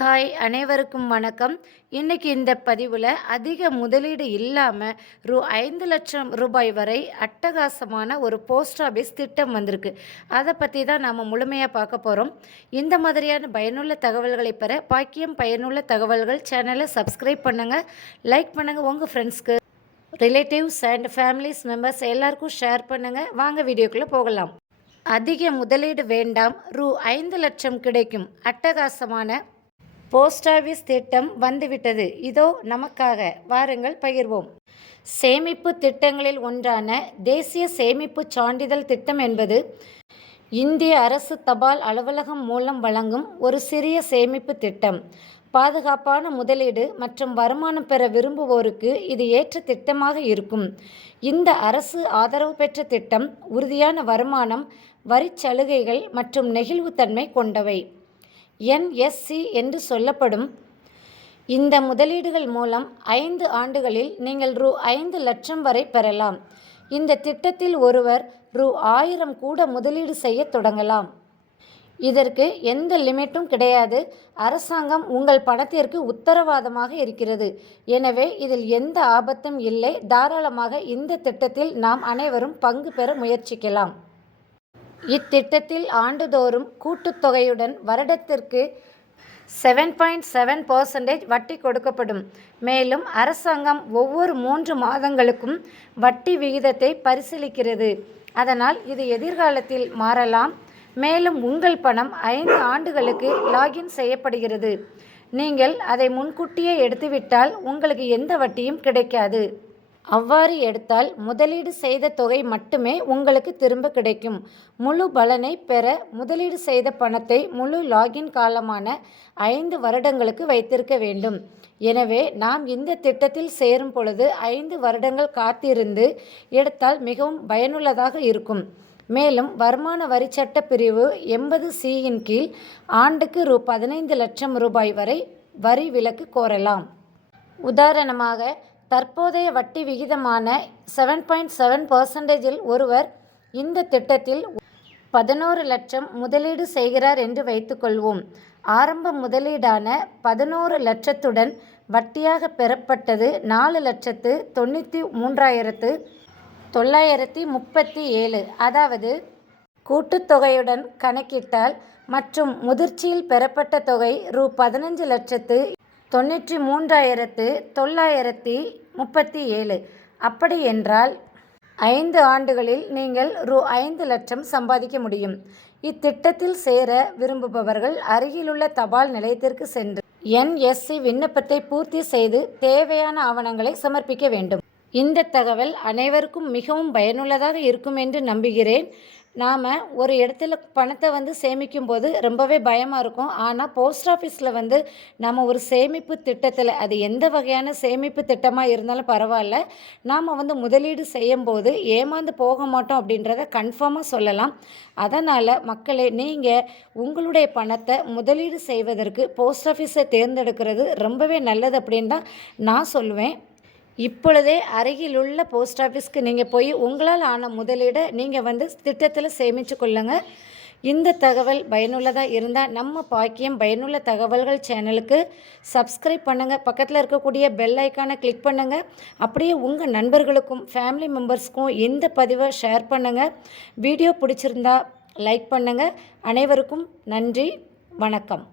Hi அனைவருக்கும் வணக்கம். இன்னைக்கு இந்த பதிவில் அதிக முதலீடு இல்லாமல் ரூ. 5,00,000 வரை அட்டகாசமான ஒரு போஸ்ட் ஆஃபீஸ் திட்டம் வந்திருக்கு. அதை பற்றி தான் நாம் முழுமையாக பார்க்க போகிறோம். இந்த மாதிரியான பயனுள்ள தகவல்களை பெற பாக்கியம் பயனுள்ள தகவல்கள் சேனலை சப்ஸ்கிரைப் பண்ணுங்கள், லைக் பண்ணுங்கள், உங்கள் ஃப்ரெண்ட்ஸ்க்கு, ரிலேட்டிவ்ஸ் அண்ட் ஃபேமிலிஸ் மெம்பர்ஸ் எல்லாருக்கும் ஷேர் பண்ணுங்கள். வாங்க வீடியோக்குள்ளே போகலாம். அதிக முதலீடு வேண்டாம், ரூ. 5,00,000 கிடைக்கும் அட்டகாசமான போஸ்ட் ஆஃபீஸ் திட்டம் வந்துவிட்டது. இதோ நமக்காக, வாருங்கள் பகிர்வோம். சேமிப்பு திட்டங்களில் ஒன்றான தேசிய சேமிப்பு சான்றிதழ் திட்டம் என்பது இந்திய அரசு தபால் அலுவலகம் மூலம் வழங்கும் ஒரு சிறிய சேமிப்பு திட்டம். பாதுகாப்பான முதலீடு மற்றும் வருமானம் பெற விரும்புவோருக்கு இது ஏற்ற திட்டமாக இருக்கும். இந்த அரசு ஆதரவு பெற்ற திட்டம் உறுதியான வருமானம், வரிச் சலுகைகள் மற்றும் நெகிழ்வுத்தன்மை கொண்டவை. NSC என்று சொல்லப்படும் இந்த முதலீடுகள் மூலம் 5 ஆண்டுகளில் நீங்கள் ரூ. 5,00,000 வரை பெறலாம். இந்த திட்டத்தில் ஒருவர் ரூ. 1,000 கூட முதலீடு செய்ய தொடங்கலாம். இதற்கு எந்த லிமிட்டும் கிடையாது. அரசாங்கம் உங்கள் பணத்திற்கு உத்தரவாதமாக இருக்கிறது. எனவே இதில் எந்த ஆபத்தும் இல்லை. தாராளமாக இந்த திட்டத்தில் நாம் அனைவரும் பங்கு பெற முயற்சிக்கலாம். இத்திட்டத்தில் ஆண்டுதோறும் கூட்டுத்தொகையுடன் வருடத்திற்கு 7.7% வட்டி கொடுக்கப்படும். மேலும் அரசாங்கம் ஒவ்வொரு 3 மாதங்களுக்கும் வட்டி விகிதத்தை பரிசீலிக்கிறது. அதனால் இது எதிர்காலத்தில் மாறலாம். மேலும் உங்கள் பணம் 5 ஆண்டுகளுக்கு லாகின் செய்யப்படுகிறது. நீங்கள் அதை முன்கூட்டியே எடுத்துவிட்டால் உங்களுக்கு எந்த வட்டியும் கிடைக்காது. அவ்வாறு எடுத்தால் முதலீடு செய்த தொகை மட்டுமே உங்களுக்கு திரும்ப கிடைக்கும். முழு பலனை பெற முதலீடு செய்த பணத்தை முழு லாகின் காலமான 5 வருடங்களுக்கு வைத்திருக்க வேண்டும். எனவே நாம் இந்த திட்டத்தில் சேரும் பொழுது 5 வருடங்கள் காத்திருந்து எடுத்தால் மிகவும் பயனுள்ளதாக இருக்கும். மேலும் வருமான வரிச்சட்ட பிரிவு 80C கீழ் ஆண்டுக்கு ரூ. 15,00,000 வரை வரி விலக்கு கோரலாம். உதாரணமாக, தற்போதைய வட்டி விகிதமான 7.7%இல் ஒருவர் இந்த திட்டத்தில் 11,00,000 முதலீடு செய்கிறார் என்று வைத்துக்கொள்வோம். ஆரம்ப முதலீடான 11,00,000துடன் வட்டியாக பெறப்பட்டது 4,93,937. அதாவது கூட்டுத்தொகையுடன் கணக்கிட்டால் மற்றும் முதிர்ச்சியில் பெறப்பட்ட தொகை ரூ. 15,93,937. அப்படி என்றால் 5 ஆண்டுகளில் நீங்கள் ரூ. 5,00,000 சம்பாதிக்க முடியும். இத்திட்டத்தில் சேர விரும்புபவர்கள் அருகிலுள்ள தபால் நிலையத்திற்கு சென்று NSC விண்ணப்பத்தை பூர்த்தி செய்து தேவையான ஆவணங்களை சமர்ப்பிக்க வேண்டும். இந்த தகவல் அனைவருக்கும் மிகவும் பயனுள்ளதாக இருக்கும் என்று நம்புகிறேன். நாம் ஒரு இடத்துல பணத்தை சேமிக்கும் போது ரொம்பவே பயமாக இருக்கும். ஆனால் போஸ்ட் ஆஃபீஸில் நம்ம ஒரு சேமிப்பு திட்டத்தில், அது எந்த வகையான சேமிப்பு திட்டமாக இருந்தாலும் பரவாயில்ல, நாம் முதலீடு செய்யும்போது ஏமாந்து போக மாட்டோம் அப்படின்றத கன்ஃபார்மாக சொல்லலாம். அதனால் மக்களே, நீங்கள் உங்களுடைய பணத்தை முதலீடு செய்வதற்கு போஸ்ட் ஆஃபீஸை தேர்ந்தெடுக்கிறது ரொம்பவே நல்லது அப்படின்னு தான் நான் சொல்லுவேன். இப்பொழுதே அருகிலுள்ள போஸ்ட் ஆஃபீஸ்க்கு நீங்கள் போய் உங்களால் ஆன முதலீடை நீங்கள் திட்டத்தில் சேமித்து கொள்ளுங்கள். இந்த தகவல் பயனுள்ளதாக இருந்தால் நம்ம பாக்கியம் பயனுள்ள தகவல்கள் சேனலுக்கு சப்ஸ்கிரைப் பண்ணுங்கள். பக்கத்தில் இருக்கக்கூடிய பெல் ஐக்கானை கிளிக் பண்ணுங்கள். அப்படியே உங்கள் நண்பர்களுக்கும் ஃபேமிலி மெம்பர்ஸ்க்கும் இந்த பதிவை ஷேர் பண்ணுங்கள். வீடியோ பிடிச்சிருந்தா லைக் பண்ணுங்கள். அனைவருக்கும் நன்றி, வணக்கம்.